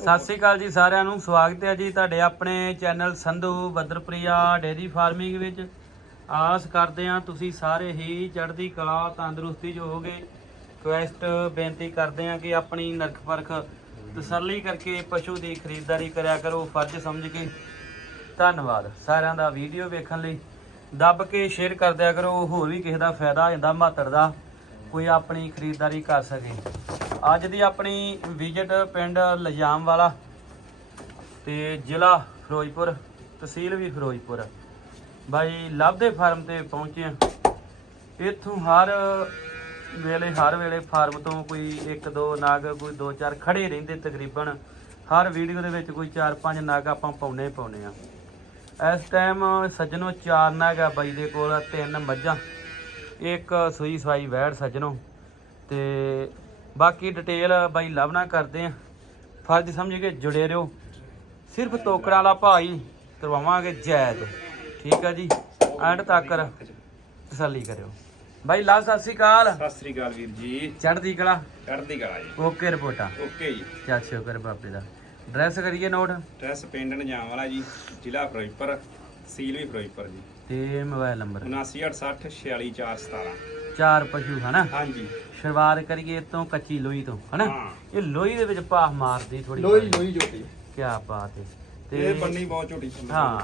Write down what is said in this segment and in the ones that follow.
ਸਤਿ ਸ੍ਰੀ ਅਕਾਲ ਜੀ ਸਾਰਿਆਂ ਨੂੰ, ਸਵਾਗਤ ਹੈ ਜੀ ਤੁਹਾਡੇ ਆਪਣੇ ਚੈਨਲ ਸੰਧੂ ਬੱਦਰਪ੍ਰਿਆ ਡੇਰੀ ਫਾਰਮਿੰਗ ਵਿੱਚ। ਆਸ ਕਰਦੇ ਹਾਂ ਤੁਸੀਂ ਸਾਰੇ ਹੀ ਚੜ੍ਹਦੀ ਕਲਾ, ਤੰਦਰੁਸਤੀ ਜੋ ਹੋਗੇ ਰਿਕੁਐਸਟ, ਬੇਨਤੀ ਕਰਦੇ ਹਾਂ ਕਿ ਆਪਣੀ ਨਰਖ ਪਰਖ ਤਸੱਲੀ ਕਰਕੇ ਪਸ਼ੂ ਦੀ ਖਰੀਦਦਾਰੀ ਕਰਿਆ ਕਰੋ, ਫਰਜ਼ ਸਮਝ ਕੇ। ਧੰਨਵਾਦ ਸਾਰਿਆਂ ਦਾ ਵੀਡੀਓ ਵੇਖਣ ਲਈ। ਦੱਬ ਕੇ ਸ਼ੇਅਰ ਕਰ ਦਿਆ ਕਰੋ, ਹੋਰ ਵੀ ਕਿਸੇ ਦਾ ਫਾਇਦਾ ਹੋ ਜਾਂਦਾ ਮਾਤੜ ਦਾ ਕੋਈ ਆਪਣੀ ਖਰੀਦਦਾਰੀ ਕਰ ਸਕੇ। ਅੱਜ ਦੀ ਆਪਣੀ ਵਿਜ਼ਿਟ ਪਿੰਡ ਲਜਾਮ ਵਾਲਾ ਤੇ ਜ਼ਿਲ੍ਹਾ ਫਿਰੋਜ਼ਪੁਰ, ਤਹਿਸੀਲ ਵੀ ਫਿਰੋਜ਼ਪੁਰ। ਬਾਈ ਲੱਭਦੇ ਫਾਰਮ ਤੇ ਪਹੁੰਚੇ ਹਾਂ। ਇੱਥੋਂ ਹਰ ਵੇਲੇ ਹਰ ਵੇਲੇ ਫਾਰਮ ਤੋਂ ਕੋਈ ਇੱਕ, ਦੋ ਨਾਗ, ਕੋਈ ਦੋ, ਚਾਰ ਖੜੇ ਰਹਿੰਦੇ ਤਕਰੀਬਨ। ਹਰ ਵੀਡੀਓ ਦੇ ਵਿੱਚ ਕੋਈ ਚਾਰ, ਪੰਜ ਨਾਗ ਆਪਾਂ ਪਾਉਣੇ ਹੀ ਪਾਉਣੇ ਆ ਇਸ ਟਾਈਮ ਸੱਜਣੋ ਚਾਰ ਨਾਗ ਆ ਬਾਈ ਦੇ ਕੋਲ, ਤਿੰਨ ਮੱਝਾਂ, ਇੱਕ ਸੂਈ ਸਵਾਈ ਵੈੜ ਸੱਜਣੋ ਤੇ ਬਾਕੀ ਡਿਟੇਲ ਬਾਈ ਲਵਣਾ ਕਰਦੇ ਆ ਫਰਜ਼ ਸਮਝ ਕੇ ਜੁੜੇ ਰਹੋ। ਸਿਰਫ ਤੋਕੜਾਂ ਵਾਲਾ ਭਾਈ ਕਰਵਾਵਾਂਗੇ ਜੈਦ। ਠੀਕ ਆ ਜੀ? ਐਂਡ ਤੱਕ ਤਸੱਲੀ ਕਰਿਓ। ਬਾਈ ਲਾਲ ਸਤਿ ਸ੍ਰੀ ਅਕਾਲ। ਸਤਿ ਸ੍ਰੀ ਅਕਾਲ ਵੀਰ ਜੀ। ਚੜ੍ਹਦੀ ਕਲਾ? ਚੜ੍ਹਦੀ ਕਲਾ ਜੀ। ਓਕੇ ਰਿਪੋਰਟਾਂ। ਓਕੇ ਜੀ। ਚੱਲ ਸ਼ੁਕਰ ਬਾਬੇ ਦਾ। ਡਰੈਸ ਕਰੀਏ ਨੋਟ। ਡਰੈਸ ਪਿੰਡ ਨਜਾਮ ਵਾਲਾ ਜੀ ਜ਼ਿਲ੍ਹਾ ਫਿਰੋਜ਼ਪੁਰ ਤਹਿਸੀਲ ਵੀ ਫਿਰੋਜ਼ਪੁਰ ਜੀ। ਤੇ ਮੋਬਾਈਲ ਨੰਬਰ। 7960 46417 ਚਾਰ ਪਸ਼ੂ ਹਨਾ? ਹਾਂਜੀ। ਸ਼ੁਰੂਆਤ ਕਰੀਏ ਤੋਂ ਕੱਚੀ ਲੋਈ ਤੋਂ ਹਨਾ। ਇਹ ਲੋਈ ਦੇ ਵਿੱਚ ਪਾਹ ਮਾਰਦੀ ਥੋੜੀ ਲੋਈ ਲੋਈ ਝੋਟੀ। ਕੀ ਬਾਤ ਹੈ ਇਹ ਬੰਨੀ ਬਹੁਤ ਸੀ। ਹਾਂ।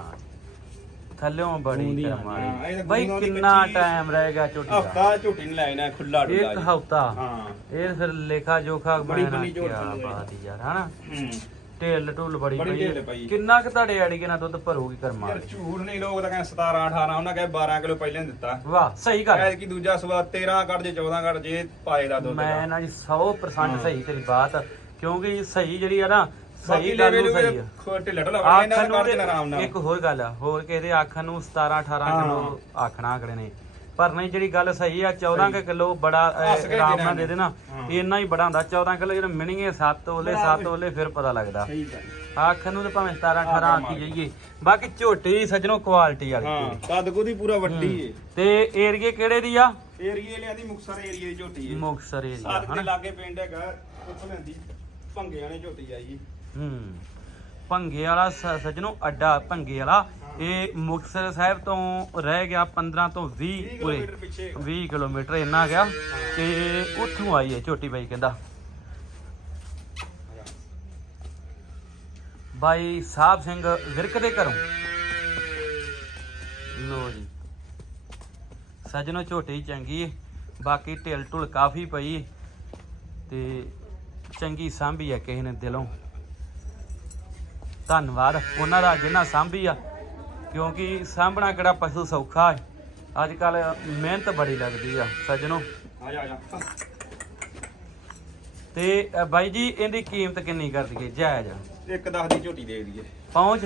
ਥੱਲਿਓਂ ਬੜੀ ਗੂੰਦੀ ਆ, ਕਰਮ ਹਾਂ, ਇਹ ਵਾਲੀ ਤਾਂ ਬਈ ਕਿੰਨਾ ਟਾਈਮ ਰਹੇਗਾ ਝੋਟੀ ਦਾ? ਹਫਤਾ ਝੋਟੀ ਨਹੀਂ ਲੈਣਾ ਖੁੱਲਾ ਡੁੱਲਾ ਇੱਕ ਹਫਤਾ। ਹਾਂ। ਇਹ ਫਿਰ ਲੇਖਾ ਜੋਖਾ ਬੜੀ ਬੰਨੀ ਝੋਟੀ। ਬਾਤ ਹੈ ਯਾਰ ਹਨਾ? ਹੂੰ। ਢਿੱਲ ਢੁੱਲ ਬੜੀ ਬੜੀ ਪਈ ਢਿੱਲ ਹੈ। ਪਈ। ਕਿੰਨਾ ਕੁ ਤੁਹਾਡੇ ਐਡੀਕੇ ਨਾਲ ਦੁੱਧ ਭਰੂਗੀ ਕਰਮਾ ਯਾਰ ਝੂਠ ਨਹੀਂ ਲੋਕ ਤਾਂ ਕਹਿੰਦੇ 17 18 ਉਹਨਾਂ ਕਹੇ 12 ਕਿਲੋ ਪਹਿਲਾਂ ਹੀ ਦਿੱਤਾ ਵਾਹ ਸਹੀ ਗੱਲ ਐ ਕਿ ਦੂਜਾ ਸਵਾ 13 ਕੱਢ ਜੇ 14 ਕੱਢ ਜੇ ਪਾਏ ਦਾ ਦੁੱਧ ਮੈਂ ਦਾ ਨਾ ਜੀ 100% ਹਾਂ। ਸਹੀ ਤੇਰੀ ਬਾਤ ਕਿਉਂਕਿ ਸਹੀ ਜਿਹੜੀ ਆ ਨਾ ਸਹੀ ਗੱਲ ਨੂੰ ਸਹੀ ਆ ਖੋਟੇ ਲੱਡ ਲਾਉਣਾ ਇਹਨਾਂ ਆਖਣ ਨੂੰ ਕੱਢ ਦੇਣਾ ਆਰਾਮ ਨਾਲ ਇੱਕ ਹੋਰ ਗੱਲ ਆ ਹੋਰ ਕਿਸੇ ਆਖਣ ਨੂੰ 17 18 ਹਾਂ। ਕਿਲੋ ਆਖਣਾ ਅਗਲੇ ਨੇ ਪਰ ਨਹੀਂ ਜਿਹੜੀ ਗੱਲ ਸਹੀ ਆ 14 ਕੁ ਕਿਲੋ ਬੜਾ ਆਰਾਮ ਨਾਲ ਦੇ ਦੇਣਾ। ਇੰਨਾ ਹੀ ਬੜਾ ਹੁੰਦਾ 14 ਕਿਲੋ ਜਿਹੜਾ ਮਿਣੀਏ 7 ਓਲੇ 7 ਓਲੇ ਫਿਰ ਪਤਾ ਲੱਗਦਾ। ਆਖਣ ਨੂੰ ਤੇ ਭਾਵੇਂ 17 18 ਆਖੀ ਜਾਈਏ। ਬਾਕੀ ਝੋਟੀ ਸੱਜਣੋ ਕੁਆਲਿਟੀ ਵਾਲੀ। ਕੱਦ ਕੁਦੀ ਪੂਰਾ ਵੱਡੀ ਏ। ਤੇ ਏਰੀਏ ਕਿਹੜੇ ਦੀ ਆ? ਏਰੀਏ ਲਿਆ ਦੀ ਮੁਕਸਰ ਏਰੀਏ ਦੀ ਝੋਟੀ ਏ। ਮੁਕਸਰ ਏਰੀਆ ਹਨਾ? ਲਾਗੇ ਪਿੰਡ ਹੈਗਾ ਉੱਥੋਂ ਲੈਂਦੀ ਭੰਗੇ ਵਾਲੇ ਝੋਟੀ ਆਈ ਹੂੰ। ਭੰਗੇ ਵਾਲਾ ਸੱਜਣੋ ਅੱਡਾ ਭੰਗੇ ਵਾਲਾ। ਇਹ ਮੁਕਤਸਰ ਸਾਹਿਬ ਤੋਂ ਰਹਿ ਗਿਆ 15 ਤੋਂ 20 20 ਪੂਰੇ ਕਿਲੋਮੀਟਰ ਪਿੱਛੇ। 20 ਕਿਲੋਮੀਟਰ ਇੰਨਾ ਗਿਆ ਤੇ ਉੱਥੋਂ ਆਈ ਹੈ ਝੋਟੀ ਬਾਈ ਕਹਿੰਦਾ। ਬਾਈ ਸਾਹਿਬ ਸਿੰਘ ਵਿਰਕ ਦੇ ਘਰੋਂ। ਲੋ ਜੀ। ਸੱਜਣੋ ਝੋਟੀ ਚੰਗੀ ਹੈ ਬਾਕੀ ਢਿਲ ਢੁਲ ਕਾਫੀ ਪਈ ਤੇ ਚੰਗੀ ਸਾਂਭੀ ਹੈ ਕਿਸੇ ਨੇ ਦਿਲੋਂ। ਧੰਨਵਾਦ ਉਹਨਾਂ ਦਾ ਜਿਨ੍ਹਾਂ ਸਾਂਭੀ ਆ ਕਿਉਂਕਿ ਸਾਂਭਣਾ ਕਿਹੜਾ ਪਸ਼ੂ ਸੌਖਾ ਹੈ। ਅੱਜ ਕੱਲ ਮਿਹਨਤ ਬੜੀ ਲੱਗਦੀ ਆ ਸੱਜਣੋ। ਆ ਜਾ ਆ ਜਾ। ਤੇ ਬਾਈ ਜੀ ਇਹਦੀ ਕੀਮਤ ਕਿੰਨੀ ਕਰ ਦਈਏ ਜਾਇਜ਼ ਇੱਕ 10 ਦੀ ਝੋਟੀ ਦੇ ਦਈਏ। ਪਹੁੰਚ?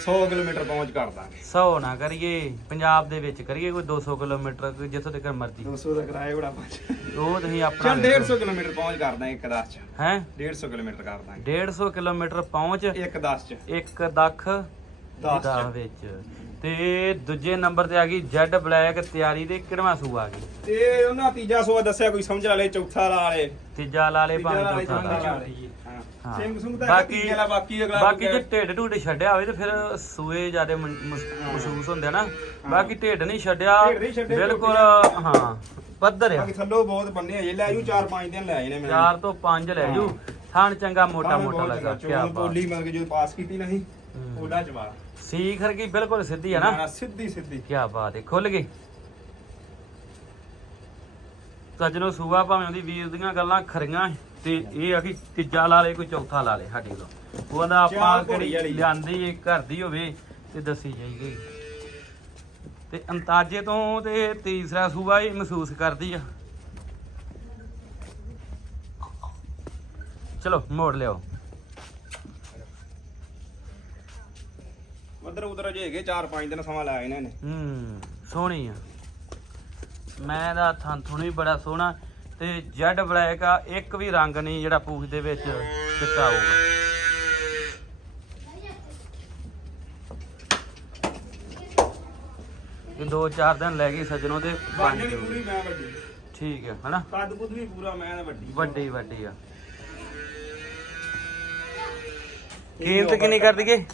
100 ਕਿਲੋਮੀਟਰ ਪਹੁੰਚ ਕਰ ਦਾਂਗੇ। 100 ਨਾ ਕਰੀਏ ਪੰਜਾਬ ਦੇ ਵਿੱਚ ਕਰੀਏ ਕੋਈ 200 ਕਿਲੋਮੀਟਰ ਜਿੱਥੋਂ ਤੱਕ ਮਰਜ਼ੀ। 200 ਦਾ ਕਿਰਾਇਆ ਬੜਾ ਪੰਜ ਉਹ ਤੁਸੀਂ ਚਲ 150 ਕਿਲੋਮੀਟਰ ਪਹੁੰਚ ਕਰ ਦਾਂਗੇ ਇੱਕ 10 ਚ। ਹੈ? 150 ਕਿਲੋਮੀਟਰ ਕਰ ਦਾਂਗੇ। 150 ਕਿਲੋਮੀਟਰ ਪਹੁੰਚ ਇੱਕ ਦਸ ਚ। ਇੱਕ ਲੱਖ 10 ਵਿੱਚ। ਤੇ ਦੂਜੇ ਨੰਬਰ ਤੇ ਆ ਗਈ ਜੈਡ ਬਲੈਕ ਤਿਆਰੀ ਦੇ ਕਿਹੜਾ ਸੂਆ ਆ ਗਈ? ਤੇ ਉਹਨਾਂ ਤੀਜਾ ਸੂਆ ਦੱਸਿਆ ਕੋਈ ਸਮਝ ਵਾਲੇ ਚੌਥਾ ਵਾਲੇ ਤੀਜਾ ਲਾਲੇ ਭਾਵੇਂ ਚੌਥਾ ਲਾ ਲਏ। ਹਾਂ। ਸਿੰਘ ਸੁੰਗ ਤਾਂ ਬਾਕੀ- ਵਾਲਾ ਬਾਕੀ ਅਗਲਾ ਬਾਕੀ ਜੇ ਢਿੱਡ ਢੂਡ ਛੱਡਿਆ ਹੋਵੇ ਤੇ ਫਿਰ ਸੂਏ ਜਿਆਦੇ ਮਹਿਸੂਸ ਹੁੰਦੇ ਨਾ। ਬਾਕੀ ਢਿੱਡ ਨਹੀਂ ਛੱਡਿਆ ਬਿਲਕੁਲ ਹਾਂ ਪੱਧਰ ਆ। ਬਾਕੀ ਥੱਲੋਂ ਬਹੁਤ ਬੰਨੇ ਹਜੇ ਲੈ ਜੂ 4-5 ਦਿਨ ਲੈ ਜਨੇ ਚਾਰ ਤੋਂ ਪੰਜ ਲੈ ਜੂ। ਥਾਣ ਚੰਗਾ ਮੋਟਾ ਮੋਟਾ ਲੱਗਾ ਕਿਆ ਬੋਲੀ ਮੰਗ ਜੋ ਪਾਸ ਕੀਤੀ ਨਹੀਂ ਉਹਦਾ ਜਵਾਬ। ਸੀਖਰ ਕੀ ਬਿਲਕੁਲ ਸਿੱਧੀ ਆ ਨਾ? ਨਾ ਸਿੱਧੀ ਸਿੱਧੀ। ਕਿਆ ਬਾਤ ਹੈ ਖੁੱਲ ਗਈ। ਸੱਜਣੋ ਸੂਆ ਭਾਵੇਂ ਉਹਦੀ ਵੀਰ ਦੀਆਂ ਗੱਲਾਂ ਖਰੀਆਂ ਤੇ ਇਹ ਆ ਕਿ ਤੀਜਾ ਲਾ ਲੇ ਕੋਈ ਚੌਥਾ ਲਾ ਲੇ ਸਾਡੇ ਕੋਲ ਉਹਦਾ ਆਪਾਂ ਚਾਰ ਘੋੜੀ ਕਿਹੜੀ ਵਾਲੀ। ਲਿਆਂਦੀ ਏ ਘਰ ਦੀ ਹੋਵੇ ਤੇ ਦੱਸੀ ਜਾਈਗੀ ਤੇ ਅੰਤਾਜੇ ਤੋਂ ਤੇ ਤੀਸਰਾ ਸੂਆ ਹੀ ਮਹਿਸੂਸ ਕਰਦੀ ਆ। ਚਲੋ ਮੋੜ ਲਿਓ ਉਧਰ ਉਧਰ ਜੇ ਹੈਗੇ 4-5 ਦਿਨ ਸਮਾਂ ਲਾਇਆ ਇਹਨਾਂ ਨੇ। ਹੂੰ ਸੋਹਣੀ ਆ। ਮੈਂ ਦਾ ਥਾਂ ਥੁਣੀ ਬੜਾ ਸੋਹਣਾ ਤੇ ਜੈਡ ਬਲੈਕ ਆ ਇੱਕ ਵੀ ਰੰਗ ਨਹੀਂ ਜਿਹੜਾ ਪੂਛ ਦੇ ਵਿੱਚ ਚਿੱਟਾ ਹੋਊਗਾ। ਇਹ ਦੋ ਚਾਰ ਦਿਨ ਲੈ ਗਈ ਸੱਜਣੋਂ ਤੇ ਬਣ ਜਾਊਗੀ। ਪੂਰੀ ਮੈਂ ਵੱਡੀ ਠੀਕ ਹੈ ਹਨਾ? ਕੱਦ ਕੁੱਦ ਵੀ ਪੂਰਾ ਮੈਂ ਵੱਡੀ ਵੱਡੀ ਵੱਡੀ ਆ। ਕੀਮਤ ਕਿੰਨੀ ਕਰ ਦਈਏ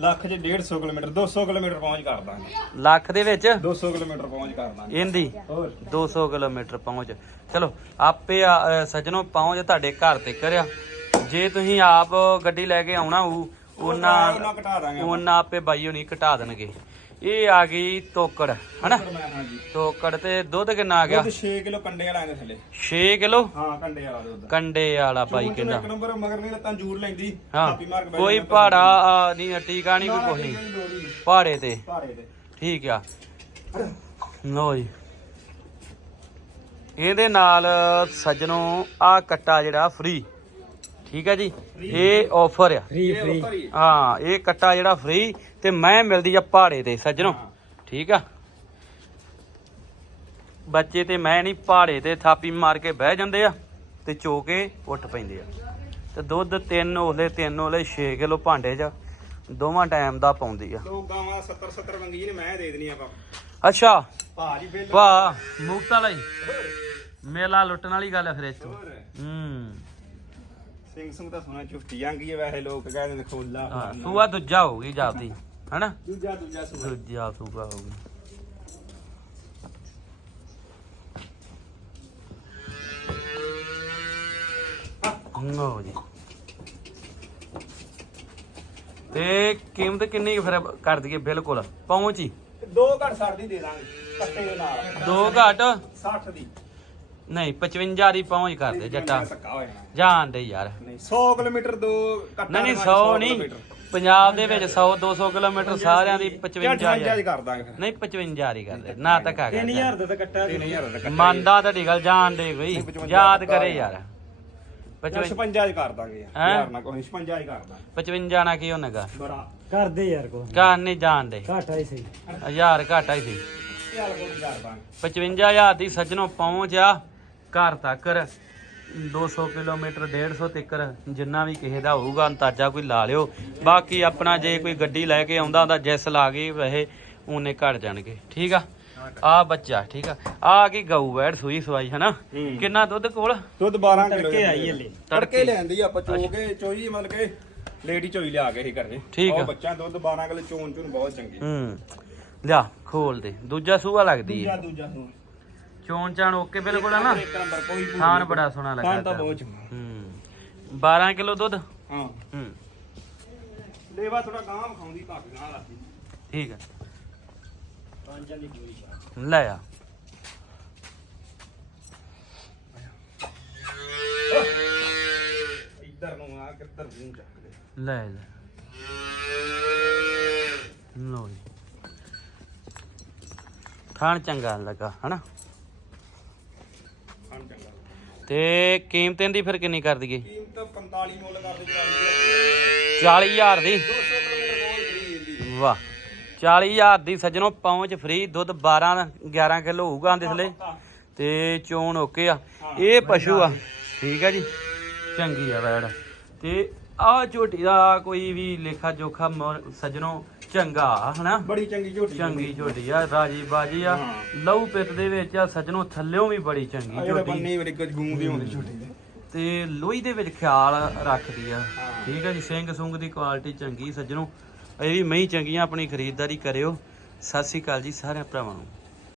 ਲੱਖ ਚ 150 ਕਿਲੋਮੀਟਰ 200 ਕਿਲੋਮੀਟਰ ਪਹੁੰਚ ਕਰ ਦਾਂਗੇ। ਲੱਖ ਦੇ ਵਿੱਚ? 200 ਕਿਲੋਮੀਟਰ ਪਹੁੰਚ ਕਰ ਦਾਂਗੇ। ਇਹਦੀ? ਹੋਰ? 200 ਕਿਲੋਮੀਟਰ ਪਹੁੰਚ। ਚਲੋ ਆਪੇ ਆ, ਅ, ਸੱਜਣੋ ਪਹੁੰਚ ਤੁਹਾਡੇ ਘਰ ਤੇ ਕਰਿਆ। ਜੇ ਤੁਸੀਂ ਆਪ ਗੱਡੀ ਲੈ ਕੇ ਆਉਣਾ ਹੋਊ ਉਹਨਾਂ ਉਹਨਾਂ ਘਟਾ ਦਾਂਗੇ ਉਹਨਾਂ ਆਪੇ ਬਾਈ ਹੋਣੀ ਘਟਾ ਦੇਣਗੇ। ਇਹ ਆ ਗਈ ਤੋਕੜ ਹਨਾ? ਤੋਕੜ ਤੇ ਦੁੱਧ ਕਿੰਨਾ ਆ ਗਿਆ? ਦੁੱਧ 6 ਕਿਲੋ ਕੰਡੇ ਵਾਲਾ ਇਹਦੇ ਥੱਲੇ। 6 ਕਿਲੋ? ਹਾਂ ਕੰਡੇ ਵਾਲਾ ਦੁੱਧ। ਕੰਡੇ ਵਾਲਾ ਚੋਂ ਕਹਿੰਦਾ। ਇੱਕ ਨੰਬਰ ਮਗਰ ਨਹੀਂ ਲੱਤਾਂ ਜੂਰ ਲੈਂਦੀ। ਹਾਂ ਕੋਈ ਪਹਾੜਾ ਆ, ਨਹੀਂ ਟੀਕਾ ਨਹੀਂ ਕੋਈ ਨਹੀਂ ਨਹੀਂ। ਪਹਾੜੇ ਤੇ। ਤੇ। ਠੀਕ ਆ। ਲੋ ਜੀ। ਇਹਦੇ ਨਾਲ ਸੱਜਣੋ ਆ ਕੱਟਾ ਜਿਹੜਾ ਫ੍ਰੀ ਠੀਕ ਹੈ ਜੀ? ਇਹ ਆਫਰ ਆ। ਫ੍ਰੀ ਫ੍ਰੀ ਹਾਂ ਇਹ ਕੱਟਾ ਜਿਹੜਾ ਫ੍ਰੀ ਤੇ ਮੈਂ ਮਿਲਦੀ ਆ ਪਹਾੜੇ ਤੇ ਸੱਜਣੋ। ਠੀਕ ਆ? ਬੱਚੇ ਤੇ ਮੈਂ ਨਹੀਂ ਪਹਾੜੇ ਤੇ ਥਾਪੀ ਮਾਰ ਕੇ ਬਹਿ ਜਾਂਦੇ ਆ ਤੇ ਚੋ ਕੇ ਉੱਠ ਪੈਂਦੇ ਆ। ਤੇ ਦੁੱਧ ਤਿੰਨ ਉਹਲੇ ਤਿੰਨ ਉਹਲੇ 6 ਕਿਲੋ ਭਾਂਡੇ 'ਚ ਦੋਵਾਂ ਟਾਈਮ ਦਾ ਪਾਉਂਦੀ ਆ। ਦੋ ਗਾਵਾਂ 70 70 ਮੰਗੀ ਨੇ ਮੈਂ ਦੇ ਦੇਣੀ ਆਪਾਂ। ਅੱਛਾ। ਭਾਜੀ ਬਿੱਲ। ਵਾਹ ਮੁਕਤਾ ਮੇਲਾ ਲੁੱਟਣ ਵਾਲੀ ਗੱਲ ਹੈ ਫਿਰ ਇੱਥੋਂ। ਹੂੰ। ਸਿੰਘ ਸਿੰਘ ਤਾਂ ਸੁਣਾ ਚੁਫਤੀ ਜਾਂਗੀ ਹੈ ਵੈਸੇ ਲੋਕ ਕਹਿੰਦੇ ਨੇ ਖੋਲਾ। ਹਾਂ ਸੂਆ ਦੂਜਾ ਹੋਊਗੀ ਜਾਂਦੀ ਹਨਾ? ਦੂਜਾ ਦੂਜਾ ਸੁਣਾ ਦੂਜਾ ਸੂਆ ਹੋਊਗੀ ਲਓ ਜੀ ਤੇ ਕੀਮਤ ਕਿੰਨੀ ਕੁ ਫਿਰ ਕਰ ਦਈਏ ਬਿਲਕੁਲ? ਪਹੁੰਚ ਹੀ। ਦੋ ਘੱਟ ਸਾਡੀ ਦੇ ਦਾਂਗੇ ਕੱਟੇ ਦੇ ਨਾਲ। ਦੋ ਘੱਟ? 60 ਦੀ। ਨਹੀਂ 55 ਦੀ ਪਹੁੰਚ ਕਰ ਦੇ ਜੱਟਾ। ਜਾਣਾ ਦੇ ਯਾਰ। ਨਹੀਂ 100 ਕਿਲੋਮੀਟਰ ਦੋ ਨਹੀਂ ਨਹੀਂ ਲਗਾਉਣਾ, 100 ਨਹੀਂ। ਪੰਜਾਬ ਦੇ ਵਿੱਚ 100 200 ਕਿਲੋਮੀਟਰ ਸਾਰਿਆਂ ਦੀ ਜਾਂ 55 58 ਹਜ਼ਾਰ। ਚ ਕਰ ਦਾਂਗੇ ਫਿਰ ਨਹੀਂ 55 ਹੀ ਕਰਦੇ ਨਾ ਧੱਕਾ ਕਰ 3000 ਦਾ ਤਾਂ ਕੱਟਾ 3000 ਦਾ ਕੱਟਾ ਮੰਨਦਾ ਤੁਹਾਡੀ ਗੱਲ ਜਾਣ ਦੇ ਕੋਈ ਨਹੀਂ, 55 ਯਾਦ ਕਰੇ। ਯਾਰ। 55 55 56 ਚ ਕਰ ਦਾਂਗੇ? ਯਾਰ। ਨਾ ਕੋਈ 56 ਚ ਕਰ ਦਾਂਗੇ 55 ਨਾ ਕੀ ਹੋਣਾਗਾ ਬੜਾ। ਕਰਦੇ ਯਾਰ ਕੋ ਕਾਂ ਨਹੀਂ ਜਾਣ ਦੇ। ਘਾਟਾ ਹੀ ਸਹੀ। ਹਜ਼ਾਰ ਘਾਟਾ ਹੀ ਸੀ ਚੱਲ ਕੋਈ ਕਰ ਦਾਂਗੇ। 55000 ਦੀ ਸੱਜਣੋਂ ਪਹੁੰਚ ਆ। ਘਰ ਤੱਕ। 200 ਕਿਲੋਮੀਟਰ 150 ਤੱਕਰ ਜਿੰਨਾ ਵੀ ਕਿਸੇ ਦਾ ਹੋਊਗਾ ਅੰਦਾਜ਼ਾ ਕੋਈ ਲਾ ਲਿਓ। ਬਾਕੀ ਆਪਣਾ ਜੇ ਕੋਈ ਗੱਡੀ ਲੈ ਕੇ ਆਉਂਦਾ ਹੁੰਦਾ ਜਿਸ ਲਾ ਗਈ ਵੈਸੇ ਉਹਨੇ ਘਟ ਜਾਣਗੇ ਠੀਕ ਆ? ਆ ਬੱਚਾ ਠੀਕ ਆ? ਆ ਕੀ ਗਊ ਵੈੜ ਸੂਈ ਸਵਾਈ ਹਨਾ। ਕਿੰਨਾ ਦੁੱਧ ਕੋਲ? ਦੁੱਧ 12 ਕਿਲੋ ਤੜਕੇ ਆਈ ਹਲੇ। ਤੜਕੇ ਲੈਂਦੀ ਆਪਾਂ ਚੋ ਕੇ ਚੋਈ ਮਤਲਬ ਕਿ ਲੇਡੀ ਚੋਈ ਲਿਆ ਕੇ ਹੀ ਕਰਦੇ ਠੀਕ ਆ। ਉਹ ਬੱਚਾ ਦੁੱਧ 12 ਕਿਲੋ ਚੋਣ ਚੋਣ ਬਹੁਤ ਚੰਗੀ। ਹੂੰ। ਲਿਆ ਖੋਲ ਦੇ। ਦੂਜਾ ਸੂਆ ਲੱਗਦੀ ਦੂਜਾ ਹੈ ਦੂਜਾ ਨੂੰ ਚੋਣ ਚਾਣ ਓਕੇ ਬਿਲਕੁਲ ਆ ਨਾ। ਇੱਕ ਨੰਬਰ ਕੋਈ ਭੂਲ ਥਾਨ। ਬੜਾ ਸੋਹਣਾ ਲੱਗਾ ਥਾਨ ਤਾਂ ਬਹੁਤ ਚੰਗਾ। ਹੂੰ। 12 ਕਿਲੋ ਦੁੱਧ? ਹਾਂ। ਹੂੰ। ਲੇਵਾ ਥੋੜਾ ਗਾਂ ਖਾਉਂਦੀ ਘੱਟ ਗਾਂ ਲੱਗਦੀ ਠੀਕ ਹੈ ਪੰਜਾਂ ਦੀ ਸ਼ਾਟ ਲੈ ਆ। ਇੱਧਰ ਨੂੰ ਆ ਕਿੱਧਰ ਨੂੰ ਚੱਕ ਲੈ ਲੈ ਲੈ। ਲੋ ਜੀ। ਖਾਣ ਚੰਗਾ ਲੱਗਾ ਹਨਾ? ਤੇ ਕੀਮਤ ਇਹਦੀ ਫਿਰ ਕਿੰਨੀ ਕਰ ਦਈਏ? ਕੀਮਤ 45 ਮੁੱਲ ਕਰ ਦੇ 40000 ਦੀ? 200 ਕਿਲੋਮੀਟਰ ਬਹੁਤ ਫਰੀ ਹੁੰਦੀ ਵਾਹ। 40000 ਦੀ ਸੱਜਣੋ ਪਹੁੰਚ ਫ੍ਰੀ ਦੁੱਧ 12 11 ਕਿਲੋ ਹੋਊਗਾ ਆਂਦੇ ਥਲੇ। ਤੇ ਚੋਣ ਓਕੇ ਆ। ਇਹ ਪਸ਼ੂ ਆ। ਠੀਕ ਆ ਜੀ? ਚੰਗੀ ਆ ਵੈੜ। ਤੇ ਆ ਝੋਟੀ ਦਾ ਕੋਈ ਵੀ ਲੇਖਾ ਜੋਖਾ ਸੱਜਣੋ ਚੰਗਾ ਆ, ਹਨਾ? ਬੜੀ ਚੰਗੀ ਝੋਟੀ ਚੰਗੀ ਝੋਟੀ ਆ ਰਾਜੀ ਬਾਜੀ ਆ। ਲਹੂ ਪਿੱਤ ਦੇ ਵਿੱਚ ਆ ਸੱਜਣੋ ਥੱਲਿਓਂ ਵੀ ਬੜੀ ਚੰਗੀ ਆ ਝੋਟੀ। ਬੰਨੇ ਬੜੀ ਕੁਝ ਗੂੰਦੀ ਹੁੰਦੀ ਝੋਟੀ ਦੇ। ਤੇ ਲੋਹੀ ਦੇ ਵਿੱਚ ਖਿਆਲ ਰੱਖਦੀ ਆ। ਠੀਕ ਹੈ ਜੀ ਸਿੰਘ ਸੁੰਗ ਦੀ ਕੁਆਲਿਟੀ ਚੰਗੀ ਸੱਜਣੋ। ਇਹ ਵੀ ਮਹੀਂ ਚੰਗੀਆਂ ਆਪਣੀ ਖਰੀਦਦਾਰੀ ਕਰਿਓ। ਸਤਿ ਸ੍ਰੀ ਅਕਾਲ ਜੀ ਸਾਰਿਆਂ ਭਰਾਵਾਂ ਨੂੰ।